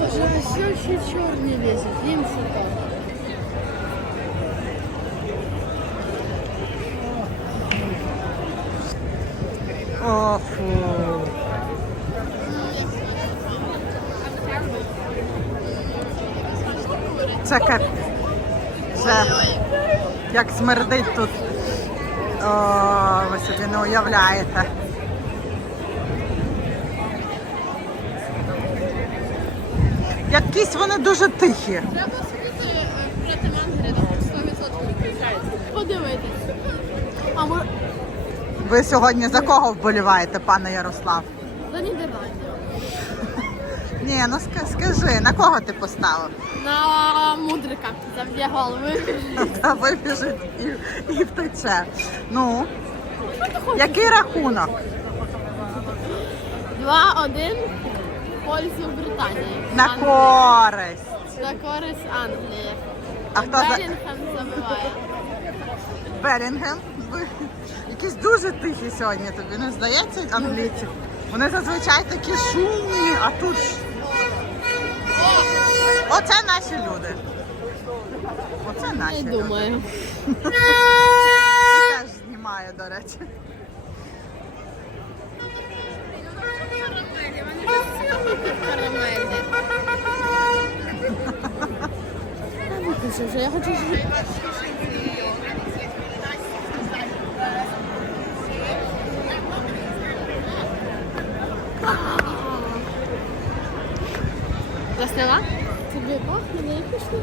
Боже, а все еще черный лезет, им шукал. Ах, э. Це кап... Це як смердить тут. О, навіть не уявляєте. Якісь вони дуже тихі. Треба сходити брати мангери, 100% Подивитись. Ви сьогодні за кого вболіваєте, пане Ярослав? За Нідерландію. Ні, ну скажи, на кого ти поставив? На мудрика заб'є голови. Та вибіжить і втече. Ну. Який рахунок? 2-1 пользу Британії. На користь. На користь Англії. А хто Белінгем за... забиває. Белінгем. Якісь дуже тихі сьогодні, тобі не здається англійці. Вони зазвичай такі шумні, а тут. Оце наші люди. Оце наші. Не думаю. Люди. немає, до речі. Я хочу жити. Засняла? Тобі пахне, не пішли?